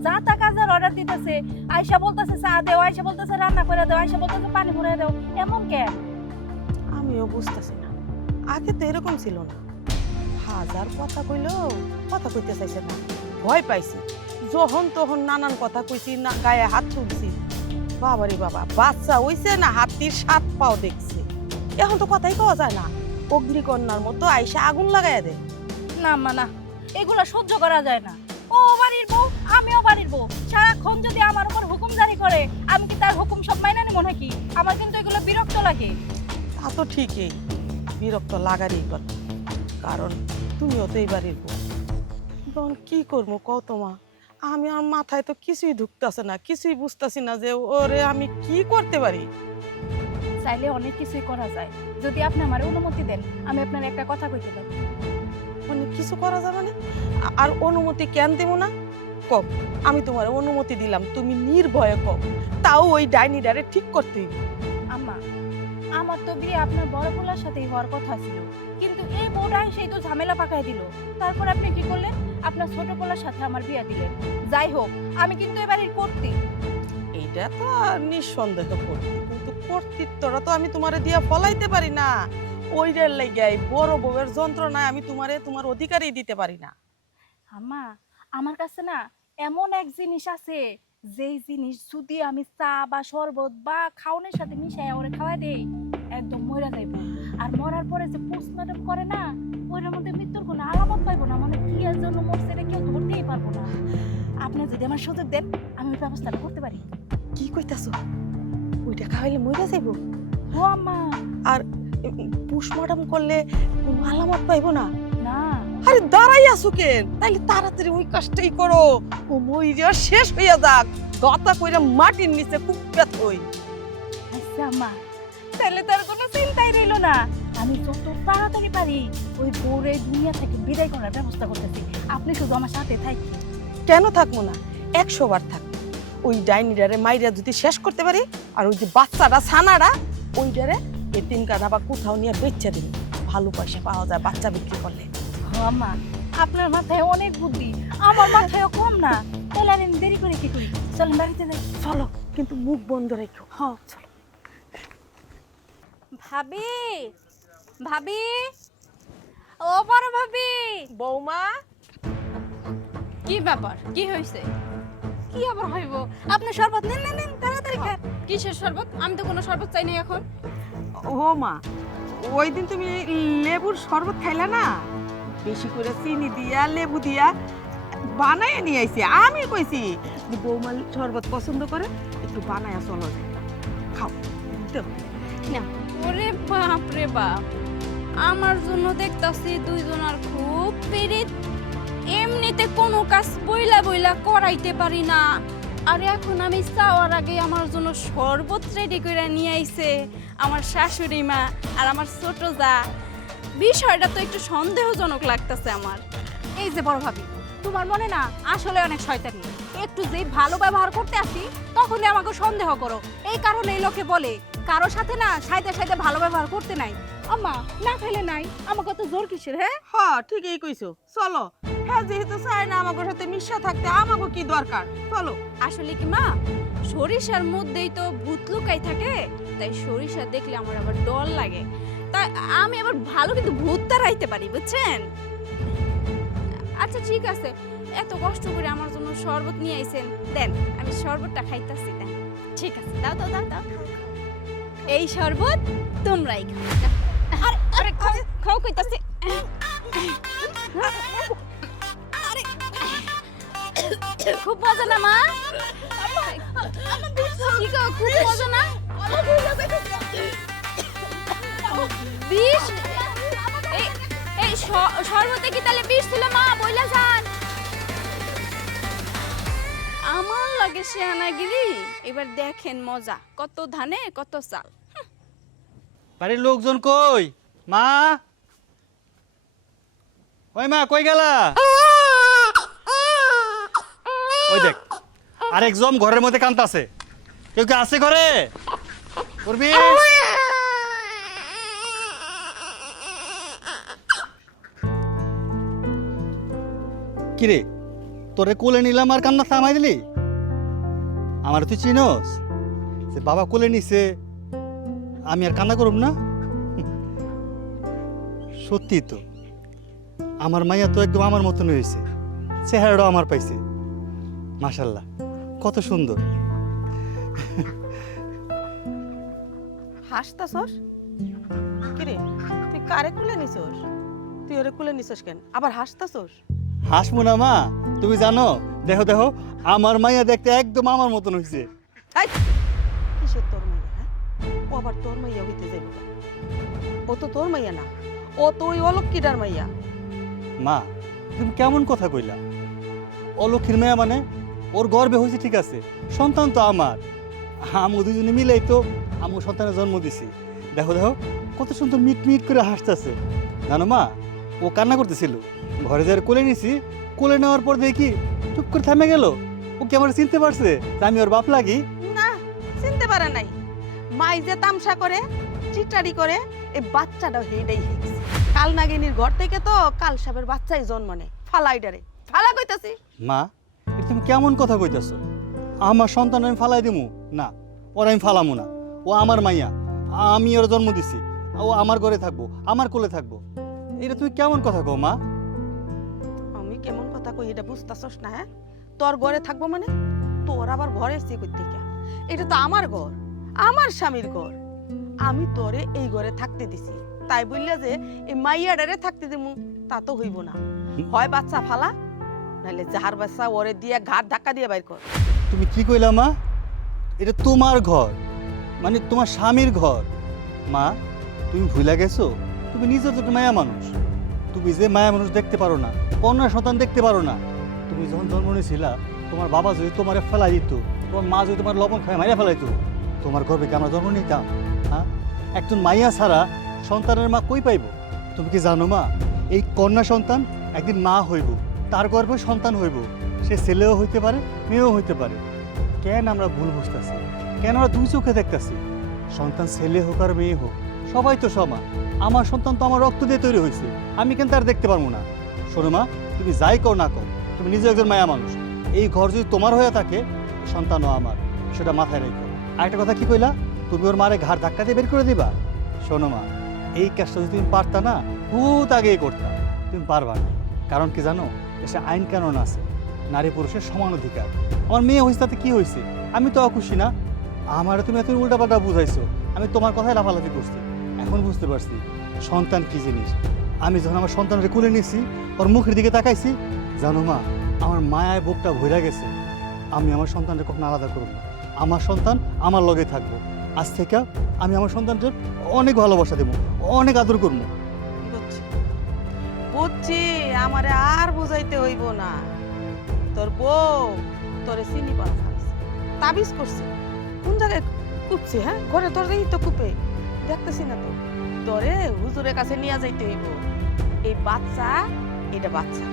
যা তা কাজের অর্ডার দিতেছে, আয়শা বলতেছে চা দেও, আয়শা বলতেছে রান্না করে দাও, আয়শা বলতেছে পানি ভরে দাও। এমন কেন? আমিও বুঝতেছি না, আগে তো এরকম ছিল না। হাজার কথা কইলেও কথা কইতে চাইছে না, ভয় পাইছি। যখন তখন নানান কথা কইছি, না গায়ে হাত তুলছি। বাবারে বাবা, বাচ্চা হইছে না হাতির 7 পাও দেখছে। এখন তো কথাই কওয়া যায় না, অগ্নিকন্যার মতো আইসা আগুন লাগাইয়া দেয়। না আম্মা না, এগুলা সহ্য করা যায় না। ও বাড়ির বউ, আমিও বাড়ির বউ, সারাক্ষণ যদি আমার উপর হুকুম জারি করে আমি কি তার হুকুম সব মাইনা নেব নাকি? আমার কিন্তু এগুলো বিরক্ত লাগে। তা তো ঠিকই, বিরক্ত লাগারই কথা, কারণ তুমিও তো এই বাড়ির বউ। তখন কি করবো কও তোমা? আমি আমার মাথায় তো কিছুই ঢুকতেছে না, কিছুই বুঝতেছি না যে ওরে আমি কি করতে পারি। চাইলে অনেক কিছুই করা যায়, যদি আপনি আমার অনুমতি দেন আমি আপনার একটা কথা কইতে পারি। মানে কিছু করা যাবে না? আর অনুমতি কেন দেব না? কও, আমি তোমার অনুমতি দিলাম, তুমি নির্ভয়ে কও, তাও ওই ডাইনিটারে ঠিক করতে হইবে। আম্মা, আমার তো বিয়ে আপনার বড় পোলার সাথেই হওয়ার কথা ছিল, কিন্তু এই বউটাই সেই তো ঝামেলা পাকায় দিল। তারপর আপনি কি করলেন? আপনার ছোট পোলার সাথে আমার বিয়ে দিলেন। যাই হোক, আমি কিন্তু এবারের কর্ত্রী। এইটা তো নিঃসন্দেহ করতি, কিন্তু কর্তৃত্বটা তো আমি তোমারে দিয়া ফলাইতে পারি না। ওইটার লাগাই বড় বউয়ের যন্ত্রণায় আমি তোমারে তোমার অধিকারই দিতে পারি না। আম্মা, আমার কাছে না এমন এক জিনিস আছে, যেই জিনিস যদি আমি চা বা শরবত বা খাওনের সাথে মিশাই ওরে খাওয়াই দেই, একদম মরে যাইব। আর মরার পরে যে পোস্টমর্টম করে না, ওইটার মধ্যে মৃত্যুর কোনো আলামত পাইবো না, মানে কি এর জন্য মরছে এটা কেউ ধরতেই পারবো না। আপনি যদি আমার সুযোগ দেন আমি ওই ব্যবস্থাটা করতে পারি। কি কইতাছো? ওইটা খাওয়াইলে মইরা যাইব? ও আম্মা, আর পোস্টমর্টম করলে কোনো আলামত পাইবো না? না আরে দাঁড়াই আছো কেন? তাইলে তাড়াতাড়ি ওই কাজটাই করো। ও মইরা শেষ হইয়া যাক, গতা কইরা মাটির নিচে কুপ্পা থই। আচ্ছা আম্মা, তাহলে তার কোনো চিন্তাই রইলো না। আমি যত তাড়াতাড়ি পারি ওই বউরে দুনিয়া থেকে বিদায় করার ব্যবস্থা করতেছি। আপনি শুধু আমার সাথে থাকি। কেন থাকবো না? 100 বার থাক। ওই ডাইনিটারে মাইরা যদি শেষ করতে পারি, আর ওই যে বাচ্চাটা ছানাটা ওইটারে এতিমখানা বা কোথাও নিয়ে বেচে দিন, ভালো পয়সা পাওয়া যায় বাচ্চা বিক্রি করলে। ও আম্মা, আপনার মাথায় অনেক বুদ্ধি, আমার মাথায় কম না। তাহলে আর আমি দেরি করে কি করি? চলেন বাড়িতে যাই। চলো, কিন্তু মুখ বন্ধ রেখো। হ্যাঁ চলো। ভাবি, ভাবি, ও বড় ভাবি। বৌমা, কি ব্যাপার? কি হয়েছে? কি আবার হইব? আপনি শরবত নেন, নেন, নেন, তাড়াতাড়ি খান। কিসের শরবত? আমি তো কোনো শরবত চাই না এখন। ও মা, ওই দিন তুমি লেবুর শরবত খাইলা না, বেশি করে চিনি দিয়া লেবু দিয়া বানায় নিয়ে আইছি। আমি কইছি যে বৌমা শরবত পছন্দ করে, একটু বানায় চলো যায়, খাও। দেও। না, ওরে বাপ রে বাপ, আমার জন্য দেখতাছি দুইজনের খুব পীড়িত। এমনিতে কোনো কাজ বইলা বইলা করাইতে পারি না, আর এখন আমি চাওয়ার আগে আমার জন্য শরবত রেডি করে নিয়ে আইছে আমার শাশুড়ি মা আর আমার ছোট যা। বিষয়টা তো একটু সন্দেহজনক লাগতেছে আমার। এই যে বড় ভাবি, তোমার মনে না আসলে অনেক শয়তানি। একটু যেই ভালো ব্যবহার করতে আসি তখনই আমাকে সন্দেহ করো। এই কারণে এই লোকে বলে কারো সাথে না সাইতে সাইতে ভালো ব্যবহার করতে নাই। আম্মা, না খাইলে নাই, আমাকে তো জোর কিসের? হ্যাঁ হ্যাঁ, ঠিকই কইছো। চলো। হ্যাঁ, যেহেতু চাই না আমাদের সাথে মিশা থাকতে, আমাকে কি দরকার? চলো। আসলে কি মা, সরিষার মধ্যেই তো ভূত লুকাই থাকে, তাই সরিষা দেখলে আমার আবার ডর লাগে। তাই আমি আবার ভালো কিন্তু ভূত তাড়াইতে পারি, বুঝছেন? আচ্ছা ঠিক আছে, এত কষ্ট করে আমার জন্য শরবত নিয়ে আইছেন, দেন আমি শরবতটা খাইতাছি। দেন, ঠিক আছে, দাও দাও দাও দাও। এই শরবত তোমরাই খাও। আরে আরে খাও খাও কইতাছি। আরে খুব মজা না মা? কি গো, খুব মজা না? বিষ? এই শরবতে কি তাহলে বিষ ছিল মা? বইলা যান। আমার লাগে শেহানাগিরি। এবার দেখেন মজা, কত ধানে কত চাল। বাড়ির লোকজন কই? মা, ওই মা কই গেলা? ওই দেখ, আরেকজন ঘরের মধ্যে কান্তাছে। কেউ কি আছে ঘরে? করবি? কিরে, তোরে কোলে নিলাম আর কান্না থামাই দিলি? আমার তুই চিনস যে বাবা কোলে নিছে, আমি আর কান্না করব না? সত্যি তো, আমার মাইয়া তো একদম আমার মতন হয়েছে, চেহারাটাও আমার পাইছে। মাশাল্লাহ, কত সুন্দর। হাসতাছস? কিরে, তুই কারে কুলে নিছস? তুই ওরে কুলে নিছস কেন? আবার হাসতাছস? হাসমু না মা, তুমি জানো, দেখো দেখো আমার মাইয়া দেখতে একদম আমার মতন হয়েছে। এই, কিসের তোর মাইয়া? হ্যাঁ, ও আবার তোর মাইয়া হইতে যাইব? ও তো তোর মাইয়া না, ও তো ওই অলক্ষীটার মাইয়া। মা, তুমি কেমন কথা কইলা? অলক্ষীর মেয়া মানে? ওর গর্বে হয়েছে ঠিক আছে, সন্তান তো আমার। আমি দুজনে মিলেই তো আমি সন্তানের জন্ম দিছি। দেখো দেখো কত সুন্দর মিট মিট করে হাসতেছে। জানো মা, ও কান্না করতেছিল, ঘরে যার কোলে নিছি, কোলে নেওয়ার পর দেখি চুপ করে থেমে গেল। ও কি আমার চিনতে পারছে যে আমি ওর বাপ লাগি? না, চিনতে পারে নাই। মাই যে তামসা করে, চিটারি করে, এই বাচ্চাটাও হেডাই হিকছে। কাল নাগিনীর ঘর থেকে তো কাল সাপের বাচ্চাই জন্ম নেয়। ফালাই ডারে ফালা কইতাছি। মা, এটা তুমি কেমন কথা কইতাছো? আমার সন্তান আমি ফালাই দিমু না, ওর আমি ফালামু না। ও আমার মাইয়া, আমি ওর জন্ম দিছি, ও আমার ঘরে থাকবো, আমার কোলে থাকবো। এটা তুমি কেমন কথা কও মা? আমি কেমন কথা কই এটা বুঝতাছস না? হ্যাঁ, তোর ঘরে থাকবো মানে তোর আবার ঘরে এসে কই থেকে? এটা তো আমার ঘর, আমার স্বামীর ঘর। আমি তোরে এই ঘরে থাকতে দিছি, তাই বললে যে এই মাইয়াডারে থাকতে দেবো তা তো হইব না। হয় বাচ্চা ফালা, নাহলে যাহার বাচ্চা ওরে দিয়ে ঘাট ধাক্কা দিয়ে বাইর কর। তুমি কি কইলা মা? এটা তোমার ঘর, মানে তোমার স্বামীর ঘর। মা, তুমি ভুলে গেছো তুমি নিজে তো একটা মায়া মানুষ। তুমি যে মায়া মানুষ দেখতে পারো না, কন্যা সন্তান দেখতে পারো না। তুমি যখন জন্ম নিয়েছিলা, তোমার বাবা যদি তোমার ফেলাই দিত, তোমার মা যদি তোমার লবণ খায় মাইরা ফেলাইতো, তোমার গর্বে কি আমরা জন্ম নিতাম? হ্যাঁ, একজন মাইয়া ছাড়া সন্তানের মা কই পাইব? তুমি কি জানো মা, এই কন্যা সন্তান একদিন মা হইব, তার গর্ভে সন্তান হইব। সে ছেলেও হইতে পারে, মেয়েও হইতে পারে। কেন আমরা ভুল বুঝতেছি? কেন আমরা দুই চোখে দেখতেছি? সন্তান ছেলে হোক আর মেয়ে হোক, সবাই তো সমান। আমার সন্তান তো আমার রক্ত দিয়ে তৈরি হয়েছে, আমি কেন তার দেখতে পারবো না? শোনো মা, তুমি যাই কও না কও, তুমি নিজে একজন মায়া মানুষ। এই ঘর যদি তোমার হয়ে থাকে, সন্তানও আমার, সেটা মাথায় রেখো। আরেকটা কথা কি কইলা, তুমি ওর মারে ঘাড় ধাক্কা দিয়ে বের করে দিবা? শোনো মা, এই কাজটা যদি তুমি পারতা না, বহুত আগেই করতা। তুমি পারবা না, কারণ কি জানো, দেশে আইন কানুন আছে, নারী পুরুষের সমান অধিকার। আমার মেয়ে হয়েছে তাতে কি হয়েছে? আমি তো অখুশি না। আমার তুমি এত উল্টাপাল্টা বুঝাইছো, আমি তোমার কথাই লাফালাফি করছি। এখন বুঝতে পারছি সন্তান কি জিনিস। আমি যখন আমার সন্তানকে কুলে নিয়েছি, ওর মুখের দিকে তাকাইছি, জানো মা, আমার মায়ায় বুকটা ভরে গেছে। আমি আমার সন্তানকে কখনো আলাদা করব না। আমার সন্তান আমার লগে থাকবো। আজ থেকে আমি আমার সন্তানকে অনেক ভালোবাসা দেবো, অনেক আদর করবো। বুঝছি বুঝছি, আমারে আর বুঝাইতে হইব না। তোর বউ তোরে চিনি পাওয়া ফেলছে, তাবিজ করছে। কোন জায়গায় কুপছে? হ্যাঁ, ঘরে তোর দেখি তো কুপে, দেখতেছি না তো। তোরে হুজুরের কাছে নিয়ে যাইতে হইব। এই বাচ্চা, এটা বাচ্চা,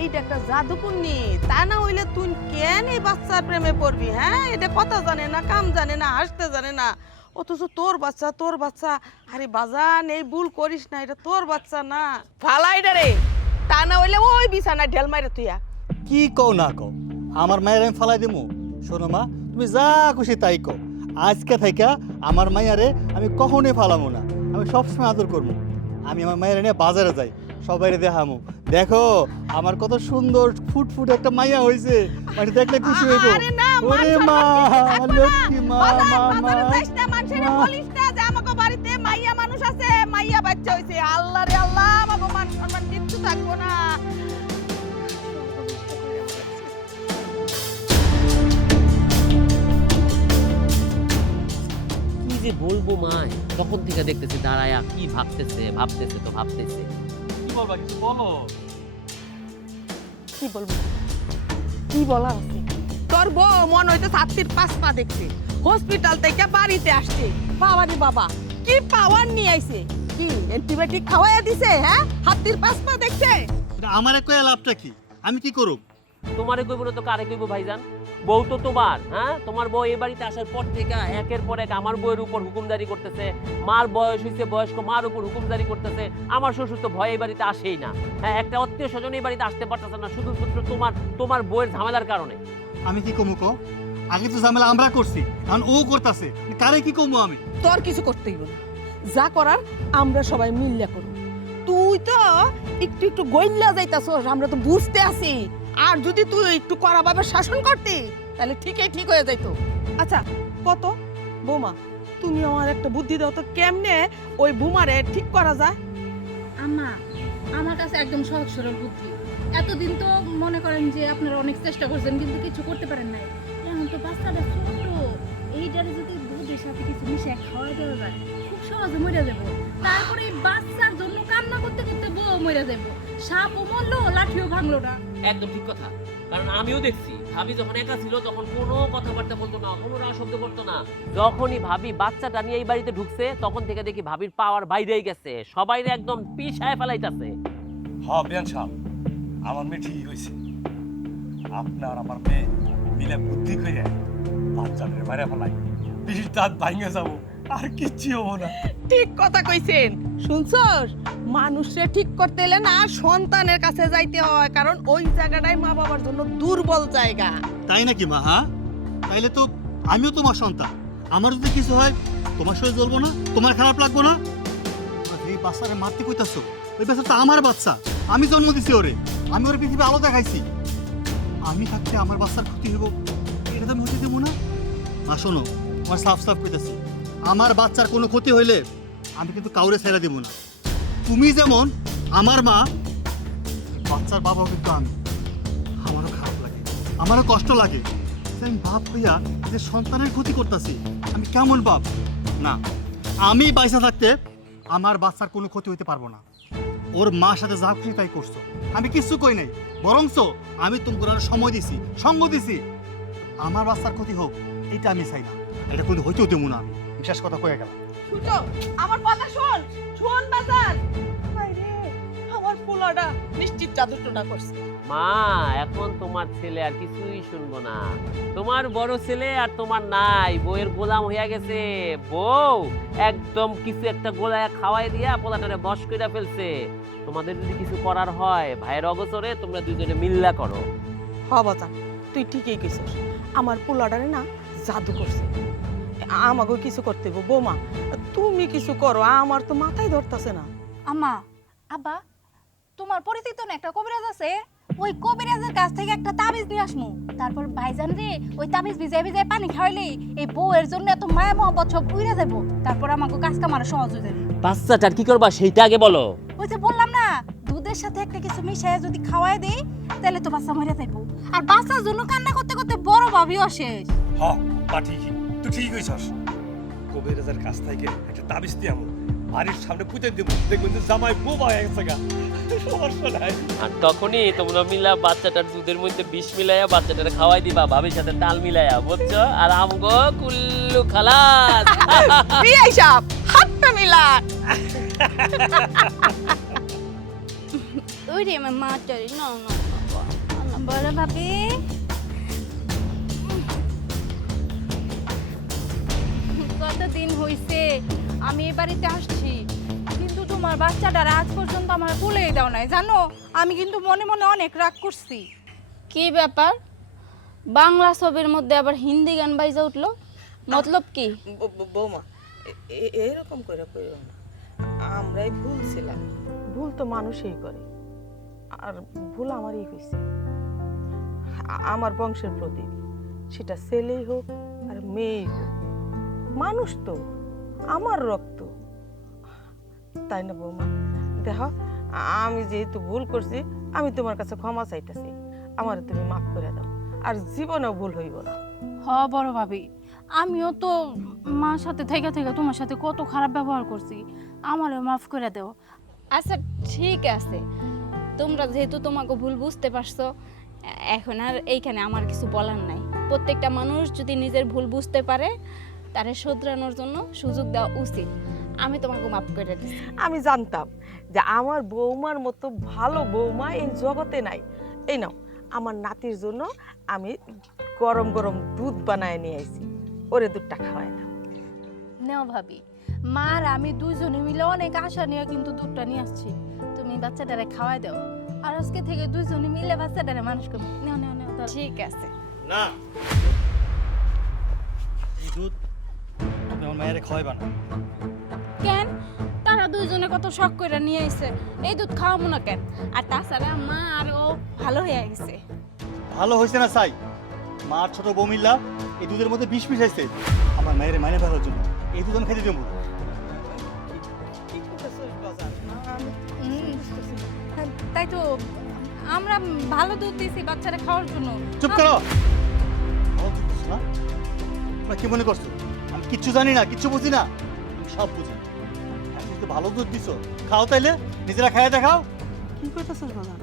এইটা একটা জাদুকন্যি। তা না হইলে তুই কেন এই বাচ্চার প্রেমে পড়বি? হ্যাঁ, এটা কথা জানে না, কাম জানে না, হাসতে জানে না, অথচ তোর বাচ্চা, তোর বাচ্চা। আরে বাজান, এই ভুল করিস না, এটা তোর বাচ্চা না। ফালাই রে, তা না হইলে ওই বিছানা ঢেল মাইরে তুইয়া। কি কও না কও, আমার মায়ের আমি ফালাই দেবো? শোনো মা, তুমি যা খুশি তাই কও। আজকে থেকে আমার মায়ারে আমি কখনোই ফালামো না, আমি সবসময় আদর করবো। আমি আমার মায়ের নিয়ে বাজারে যাই, সবাইরে দেখামো, দেখো আমার কত সুন্দর ফুটফুট একটা মাইয়া হয়েছে, মানে দেখলে খুশি হইব। আরে না, ওরে মা, লক্ষ্মী মা, মা, মা, মানুষের মা। বলিস না যে আমাকে বাড়িতে মাইয়া মানুষ আছে, মাইয়া বাচ্চা হইছে। আল্লাহ রে আল্লাহ, আমাকে মান সম্মান কিচ্ছু থাকবো না। কি যে বলবো মায়, তখন থেকে দেখতেছি দাঁড়ায়া কি ভাবতেছে ভাবতেছে তো ভাবতেছে। কি বলবা, কিছু বলো। কি বলবো, কি বলার আছে? তোর বউ মন হইতে 7 পা দেখছে, হসপিটাল থেকে বাড়িতে আসছে। বাবারে বাবা, কি পাওয়ার নিয়ে আইছে? কি অ্যান্টিবায়োটিক খাওয়াইয়া দিছে? হ্যাঁ, 7 পা দেখছে। আমার কয়ে লাভটা কি? আমি কি করব? তোমারে কইব না তো কারে কইব ভাইজান? বউ তো তোমার। হ্যাঁ, তোমার বউ এই বাড়িতে আসার পর থেকে একের পর এক আমার বউয়ের উপর হুকুমদারি করতেছে। মার বয়স হইছে, বয়স্ক মার উপর হুকুমদারি করতেছে। আমার শ্বশুর তো ভয় এই বাড়িতে আসেই না। হ্যাঁ, একটা আত্মীয় স্বজন এই বাড়িতে আসতে পারতেছে না, শুধুমাত্র তোমার বউয়ের ঝামেলার কারণে। আমি কি কমু কো? আগে তো ঝামেলা আমরা করছি, এখন ও করতেছে, কারে কি কমু আমি? তোর কিছু করতেই না, যা করার আমরা সবাই মিললে করব। তুই তো একটু একটু গইল্লা যাইতাছস, আমরা তো বুঝতে আছি। আর যদি তুই একটু কড়াভাবে শাসন করতি, তাহলে ঠিক হয়ে যাইতো। আচ্ছা কত বোমা, তুমি আমার একটা বুদ্ধি দাও তো, কেমনে ওই বুমারে ঠিক করা যায়? আম্মা, আমার কাছে একদম সহজ সরল বুদ্ধি। এতদিন তো মনে করেন যে আপনারা অনেক চেষ্টা করছেন, কিন্তু কিছু করতে পারেন নাই। এখন তো বাচ্চাটা ছোট, এইটারে যদি দুধের সাথে কিছু মিশিয়ে খাওয়া দেওয়া যায়, খুব সহজে মরে যাবো। তারপরে এই বাচ্চার জন্য কান্না করতে করতে বউ মরে যাবো, সাপও মরলো, লাঠিও ভাঙলো না। একদম ঠিক কথা, কারণ আমিও দেখছি ভাবি যখন একা ছিল তখন কোনো কথাবার্তা বলতো না, কোনো না শব্দ করতো না। যখনই ভাবি বাচ্চাটা নিয়ে এই বাড়িতে ঢুকছে, তখন থেকে দেখি ভাবির পাওয়ার বাইরেই গেছে, সবাই একদম পিছায় ফেলাইতেছে। হ্যাঁ বিয়ান সাহেব, আমার মেয়ে ঠিকই হয়েছে। আপনার আমার মেয়ে মিলে বুদ্ধি করে বাচ্চাদের বাইরে ফেলাই, পিঠির দাঁত ভাঙে যাবো, আর কিচ্ছু হবো না। ঠিক কথা কইছেন। শুনছস, মানুষে ঠিক করতে এলে না সন্তানের কাছে যাইতে হয়, কারণ ওই জায়গাটাই মা বাবার জন্য দুর্বল জায়গা। তাই নাকি মা? হ্যাঁ, তাইলে তো আমিও তোমার সন্তান। আমার যদি কিছু হয় তোমার সঙ্গে জ্বলবো না, তোমার খারাপ লাগবো না? এই বাচ্চারে মারতে কইতাছো? ওই বাচ্চা তো আমার বাচ্চা, আমি জন্ম দিছি ওরে, আমি ওর পৃথিবী আলো দেখাইছি। আমি থাকতে আমার বাচ্চার ক্ষতি হইব, এটা তো আমি হতে দেবো না। মা শোনো, আমার সাফ কইতাছি, আমার বাচ্চার কোনো ক্ষতি হইলে আমি কিন্তু কাউরে ছেড়ে দেব না। তুমি যেমন আমার মা, বাচ্চার বাবাও কিন্তু আমি। আমারও খারাপ লাগে, আমারও কষ্ট লাগে যে আমি বাপ হইয়া যে সন্তানের ক্ষতি করতেছি। আমি কেমন বাপ? না, আমি বাইসা থাকতে আমার বাচ্চার কোনো ক্ষতি হইতে পারবো না। ওর মার সাথে যা খুশি তাই করছো, আমি কিছু কই নাই। বরঞ্চ আমি তোমার সময় দিছি, সঙ্গ দিছি। আমার বাচ্চার ক্ষতি হোক এটা আমি চাই না, এটা কিন্তু হইতেও দেবো না। আমি বিশেষ কথা কয়ে গেলাম। শুনো আমার কথা শোন, শোন বাজার। আরে আমার পোলাটা নিশ্চিত জাদুটোনা করছে। মা, এখন তোমার ছেলে আর কিছুই শুনবো না। তোমার বড় ছেলে আর তোমার নাই, বউয়ের গোলাম হইয়া গেছে। বউ একদম কিছু একটা গোলায় খাওয়াই দিয়া পোলাটারে বশ কইরা ফেলছে। তোমাদের যদি কিছু করার হয় ভাইয়ের অগোচরে তোমরা দুজনে মিল্লা করো। হ বাজার, তুই ঠিকই কইছিস। আমার পোলাটারে না জাদু করছে। আমাকে কিছু করতে হইব। বৌমা তুমি কিছু করো, আমার তো মাথায় ধরতেছে না। আম্মা, আব্বা, তোমার পরিচিত না একটা কবিরাজ আছে, ওই কবিরাজের কাছ থেকে একটা তাবিজ নিয়ে আসমু। তারপর ভাইজান রে ওই তাবিজ ভিজাই ভিজাই পানি খাওয়াইলে এই বউয়ের জন্য এত মায়া মহব্বত সব উইরা যাবো। তারপর আমাকে কাজ কামানো সহজ হয়ে যাবে। বাচ্চাটার কি করবা সেইটা আগে বলো। ওই যে বললাম না, দুধের সাথে একটা কিছু মিশাইয়া যদি খাওয়াই দেই তাহলে তো বাচ্চা মরে যাইবো। আর বাচ্চার জন্য কান্না করতে করতে বড় ভাবিও শেষ। হ মা, ঠিকই, তুই ঠিক কইছস। কবিরাজের কাছ থেকে একটা তাবিজ দিয়ে আমু, বাড়ির সামনে পুঁতে দেব, দেখবেন যে জামাই বোবা হয়ে গেছে গা। সমস্যা নাই। আর তখনই তোমরা মিলা বাচ্চাটার দুধের মধ্যে বিষ মিলাইয়া বাচ্চাটারে খাওয়াই দিবা, ভাবির সাথে তাল মিলাইয়া, বুঝছো? আর আমগো কুল্লু খালাস। বিয়ে সাহেব হাতটা মিলান। ওই রে মা চলি না না বড় ভাবি। কতদিন হইছে আমি এই বাড়িতে আসছি, কিন্তু তোমার বাচ্চাটার আজ পর্যন্ত আমার বলেই দাও নাই। জানো, আমি কিন্তু মনে মনে অনেক রাগ করছি। কি ব্যাপার, বাংলা ছবির মধ্যে আবার হিন্দি গান বাজে উঠলো, মতলব কি? বৌমা এরকম করে কইও না, আমরাই ভুল ছিলাম। ভুল তো মানুষই করে, আর ভুল আমারই হয়েছে। আমার বংশের প্রদীপ, সেটা ছেলেই হোক আর মেয়েই হোক, মানুষ তো, আমার রক্ত, তাই না বৌমা? দেখো, আমি যেহেতু ভুল করছি, আমি তোমার কাছে ক্ষমা চাইতেছি। আমার তুমি মাফ করে দাও, আর জীবনেও ভুল হইব না। হ বড় ভাবি, আমিও তো মার সাথে থেকে থেকে তোমার সাথে কত খারাপ ব্যবহার করছি, আমারও মাফ করে দাও। আচ্ছা ঠিক আছে, তোমরা যেহেতু তোমাকে ভুল বুঝতে পারছো, এখন আর এইখানে আমার কিছু বলার নাই। প্রত্যেকটা মানুষ যদি নিজের ভুল বুঝতে পারে, তারে শুধরানোর জন্য সুযোগ দেওয়া উচিত। আমি তোমাকে মাফ করে দিচ্ছি। আমি জানতাম যে আমার বৌমার মতো ভালো বৌমা এই জগতে নাই। এই নাও, আমার নাতির জন্য আমি গরম গরম দুধ বানায় নিয়ে আইছি, ওরে দুধটা খাওয়াই দাও। নাও ভাবি, মা আর আমি দুইজনে মিলে অনেক আশা নিয়ে কিন্তু দুধটা নিয়ে আসছি। তুমি বাচ্চাটারে খাওয়াই দাও, আর আজকে থেকে দুইজনে মিলে বাচ্চাটারে মানুষ করবো। নাও নাও নাও, ঠিক আছে। না, এই দুধ তুমি আমার মায়ের খাওয়াইবা না। কেন? তারা দুইজনে কত শখ করে নিয়ে আইছে, এই দুধ খাওয়াবো না কেন? আর তাছাড়া মা আর ও ভালো হয়ে গেছে। ভালো হয়েছে না চাই, মার ছোট বৌমিল্লা এই দুধের মধ্যে বিষ মিশাইছে আমার মায়ের মাইনে ফেলার জন্য। এই দুধ আমি খেতে দেবো। তাই তো আমরা ভালো দুধ দিয়েছি বাচ্চারা খাওয়ার জন্য। চুপ করো। ভালো দুধ দিছো না? তোমরা কি মনে করছো আমি কিচ্ছু জানি না, কিচ্ছু বুঝি না? আমি সব বুঝি। এখন তো ভালো দুধ দিছো, খাও তাইলে, নিজেরা খাইয়া দেখাও। কি করতেছিস বাবা?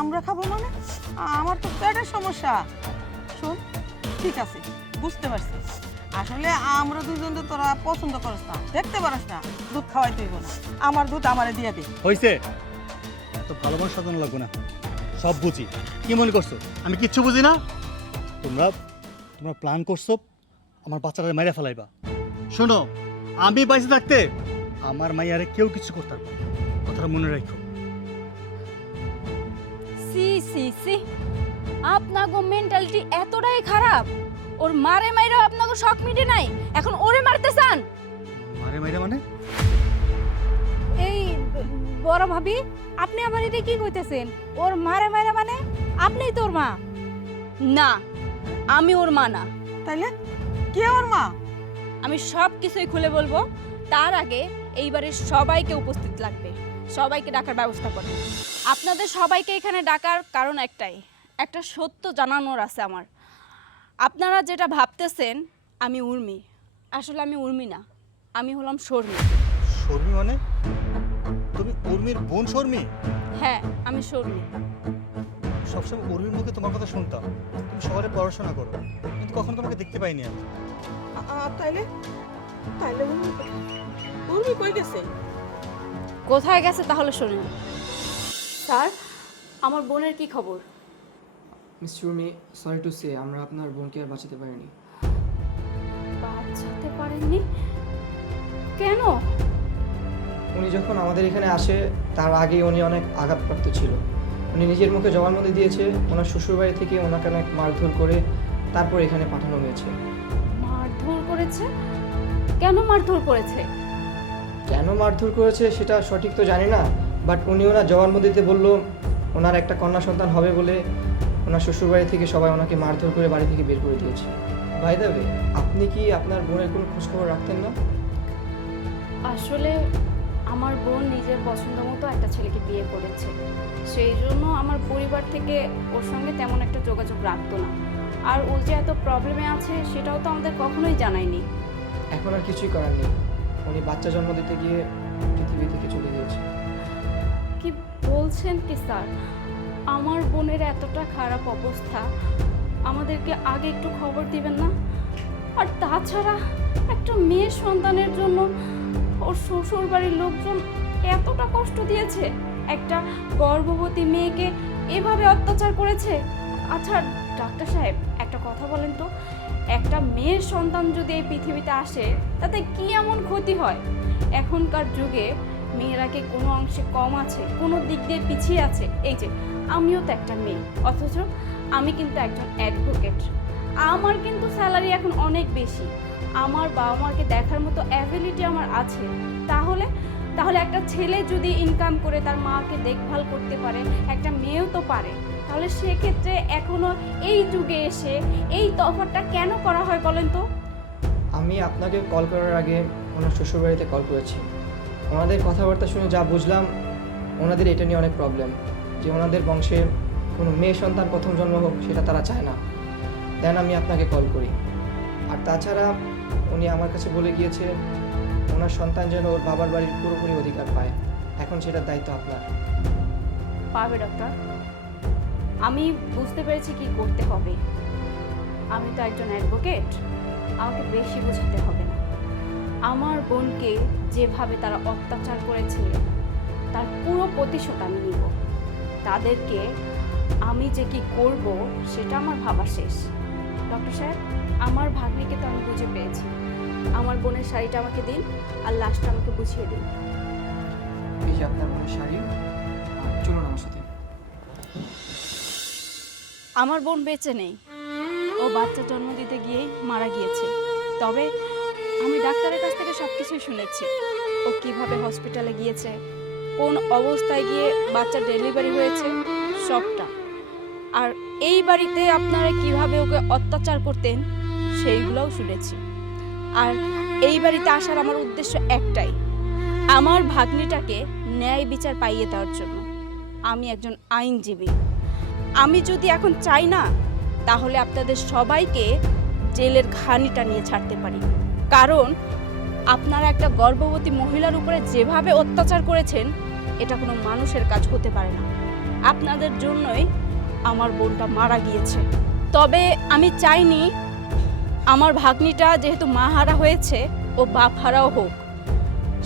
আমরা খাবো মানে? আমার তো পেটের সমস্যা। শোন, ঠিক আছে, বুঝতে পারছি। আসলে আমরা দুজন তো তোরা পছন্দ করিস না, দেখতে পারিস না, দুধ খাওয়াই তুইব না। আমার দুধ আমারে দিয়ে দে। হয়েছে, তো ভালোবাসা সাজানো লাগবে না, সব বুঝি। কি মনে করছো আমি কিচ্ছু বুঝি না? তোমরা তোমরা প্ল্যান করছো আমার বাচ্চাটা মাইরা ফেলাইবা। শোনো, আমি বাইসে থাকতে আমার মাইয়ারে কেউ কিছু করতে পারবে না, কথাটা মনে রাখো। সি সি সি, আপনাগো মেন্টালিটি এতটাই খারাপ। ওর মারে মাইরা আপনাগো শখ মিটে নাই, এখন ওরে মারতে চান? মারে মাইরা মানে? এই বড় ভাবি, আপনি আবার এটা কি কইতেছেন? ওর মারে মাইরা মানে আপনিই তো ওর মা। না, আমি ওর মা না। তাইলে কে ওর মা? আমি সব কিছুই খুলে বলবো, তার আগে এইবারের সবাইকে উপস্থিত লাগবে, সবাইকে ডাকার ব্যবস্থা করবে। আপনাদের সবাইকে এখানে ডাকার কারণ একটাই, একটা সত্য জানানোর আছে আমার। আপনারা যেটা ভাবতেছেন আমি উর্মি, আসলে আমি উর্মি না, আমি হলাম শর্মি। শর্মি মানে? তুমি উর্মির বোন শর্মি? হ্যাঁ, আমি শর্মি। সবসময় উর্মির মুখে তোমার কথা শুনতাম, তুমি শহরে পড়াশোনা করো, কিন্তু কখনো তোমাকে দেখতে পাইনি আমি। তাইলে তাইলে উর্মি কই গেছে? কোথায় গেছে তাহলে শুনুন। স্যার, আমার বোনের কি খবর? মিস চুর্মি, সরি টু সে, আমরা আপনার বোনকে আর বাঁচাতে পারিনি। বাঁচাতে পারেননি কেন? উনি যখন আমাদের এখানে আসে তার আগে উনি অনেক আঘাতপ্রাপ্ত ছিল। উনি নিজের মুখে জবানবন্দি দিয়েছে ওনার শ্বশুরবাড়ি থেকে ওনাকে অনেক মারধর করে তারপর এখানে পাঠানো হয়েছে। মারধর করেছে? কেন মারধর করেছে? কেন মারধর করেছে সেটা সঠিক তো জানি না, বাট উনি ওনার জবানবন্দিতে বলল ওনার একটা কন্যা সন্তান হবে বলে ওনার শ্বশুরবাড়ি থেকে সবাই ওনাকে মারধর করে বাড়ি থেকে বের করে দিয়েছে। বাই দ্য ওয়ে, আপনি কি আপনার বোনের কোনো খোঁজখবর রাখতেন না? আসলে আমার বোন নিজের পছন্দ মতো একটা ছেলেকে বিয়ে করেছে, সেই জন্য আমার পরিবার থেকে ওর সঙ্গে তেমন একটা যোগাযোগ রাখতো না। আর ও যে এত প্রবলেমে আছে সেটাও তো আমাদের কখনোই জানায়নি। এখন আর কিছুই করার নেই, উনি বাচ্চা জন্ম দিতে গিয়ে পৃথিবী থেকে চলে গিয়েছে। কি বলছেন কি স্যার? আমার বোনের এতটা খারাপ অবস্থা, আমাদেরকে আগে একটু খবর দিবেন না? আর তাছাড়া একটা মেয়ে সন্তানের জন্য ওর শ্বশুর বাড়ির লোকজন এতটা কষ্ট দিয়েছে, একটা গর্ভবতী মেয়েকে এভাবে অত্যাচার করেছে। আচ্ছা ডাক্তার সাহেব, একটা কথা বলেন তো, একটা মেয়ের সন্তান যদি এই পৃথিবীতে আসে তাতে কি এমন ক্ষতি হয়? এখনকার যুগে মেয়েরা কি কোনো অংশে কম আছে, কোনো দিক দিয়ে পিছিয়ে আছে? এই যে আমিও তো একটা মেয়ে, অথচ আমি কিন্তু একজন অ্যাডভোকেট। আমার কিন্তু স্যালারি এখন অনেক বেশি, আমার বাবা মাকে দেখার মতো অ্যাবিলিটি আমার আছে। তাহলে তাহলে একটা ছেলে যদি ইনকাম করে তার মাকে দেখভাল করতে পারে, একটা মেয়েও তো পারে। তাহলে সেক্ষেত্রে এখনো এই যুগে এসে এই তফাৎটা কেন করা হয় বলেন তো? আমি আপনাকে কল করার আগে ওনার শ্বশুরবাড়িতে কল করেছি। ওনাদের কথাবার্তা শুনে যা বুঝলাম, ওনাদের এটা নিয়ে অনেক প্রবলেম, যে ওনাদের বংশে কোনো মেয়ে সন্তান প্রথম জন্ম হোক সেটা তারা চায় না। দেন আমি আপনাকে কল করি। আর তাছাড়া উনি আমার কাছে বলে গিয়েছে ওনার সন্তান যেন ওর বাবার বাড়ির পুরোপুরি অধিকার পায়। এখন সেটার দায়িত্ব আপনার। পারবে ডক্টর, আমি বুঝতে পেরেছি কি করতে হবে। আমি তো একজন অ্যাডভোকেট, আমাকে বেশি বোঝাতে হবে না। আমার বোনকে যেভাবে তারা অত্যাচার করেছে তার পুরো প্রতিশোধ আমি নিব। তাদেরকে আমি যে কি করব সেটা আমার ভাবা শেষ। ডক্টর সাহেব, আমার ভাগ্নিকে তো আমি বুঝে পেয়েছি। আমার বোনের শাড়িটা আমাকে দিন, আর লাশটা আমাকে বুঝিয়ে দিন। এই যে আপনার বোনের শাড়ি, আর চলুন আমার সাথে। আমার বোন বেঁচে নেই, ও বাচ্চা জন্ম দিতে গিয়েই মারা গিয়েছে। তবে আমি ডাক্তারের কাছ থেকে সব কিছুই শুনেছি, ও কিভাবে হসপিটালে গিয়েছে, কোন অবস্থায় গিয়ে বাচ্চা ডেলিভারি হয়েছে, সবটা। আর এই বাড়িতে আপনারা কিভাবে ওকে অত্যাচার করতেন সেইগুলোও শুনেছি। আর এই বাড়িতে আসার আমার উদ্দেশ্য একটাই, আমার ভাগ্নিটাকে ন্যায় বিচার পাইয়ে দেওয়ার জন্য। আমি একজন আইনজীবী, আমি যদি এখন চাই না তাহলে আপনাদের সবাইকে জেলের ঘানিটা নিয়ে ছাড়তে পারি। কারণ আপনারা একটা গর্ভবতী মহিলার উপরে যেভাবে অত্যাচার করেছেন এটা কোনো মানুষের কাজ হতে পারে না। আপনাদের জন্যই আমার বোনটা মারা গিয়েছে। তবে আমি চাইনি আমার ভাগ্নিটা যেহেতু মা হারা হয়েছে ও বাপ হারাও হোক।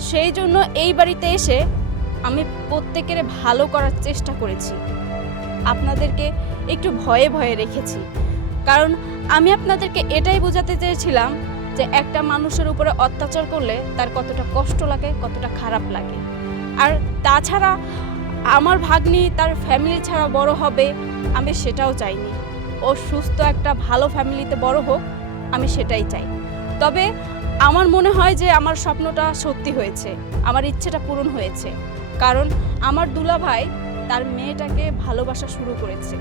সেই জন্য এই বাড়িতে এসে আমি প্রত্যেকের ভালো করার চেষ্টা করেছি, আপনাদেরকে একটু ভয়ে ভয়ে রেখেছি। কারণ আমি আপনাদেরকে এটাই বোঝাতে চেয়েছিলাম যে একটা মানুষের উপরে অত্যাচার করলে তার কতটা কষ্ট লাগে, কতটা খারাপ লাগে। আর তাছাড়া আমার ভাগ্নি তার ফ্যামিলি ছাড়া বড় হবে আমি সেটাও চাইনি। ও সুস্থ একটা ভালো ফ্যামিলিতে বড় হোক, আমি সেটাই চাই। তবে আমার মনে হয় যে আমার স্বপ্নটা সত্যি হয়েছে, আমার ইচ্ছেটা পূরণ হয়েছে। কারণ আমার দুলাভাই তার মেয়েটাকে ভালোবাসা শুরু করেছে।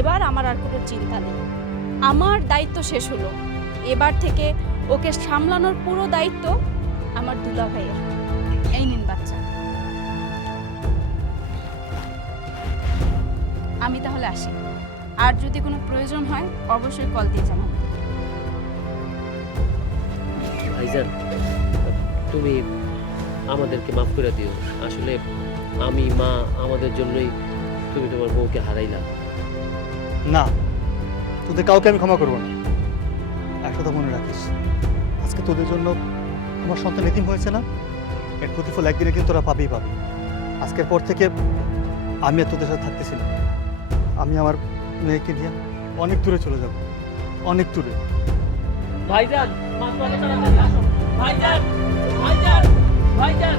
এবার আমার আর কোনো চিন্তা নেই, আমার দায়িত্ব শেষ হলো। এবার থেকে ওকে সামলানোর পুরো দায়িত্ব আমার দুলাভাইয়ের। এই নিন বাচ্চা। আমি তাহলে আসি, আর যদি কোনো প্রয়োজন হয় অবশ্যই কল দিয়ে জানাবেন। ভাইজান, তুমি আমাদেরকে মাফ করে দিও। আসলে আমি, মা, আমাদের জন্যই তুমি তোমার বউকে হারাইলা। না, তোদের কাউকে আমি ক্ষমা করবো না। একটা কথা মনে রাখিস, আজকে তোদের জন্য আমার সন্তান এতিম হয়েছে না, এর প্রতিফল একদিনে কিন্তু তোরা পাবেই পাবি। আজকের পর থেকে আমি আর তোদের সাথে থাকতেছি না। আমি আমার মেয়েকে নিয়ে অনেক দূরে চলে যাব, অনেক দূরে। ভাইজান, মা, চলো তাড়াতাড়ি আসো। ভাইজান, ভাইজান, ভাইজান।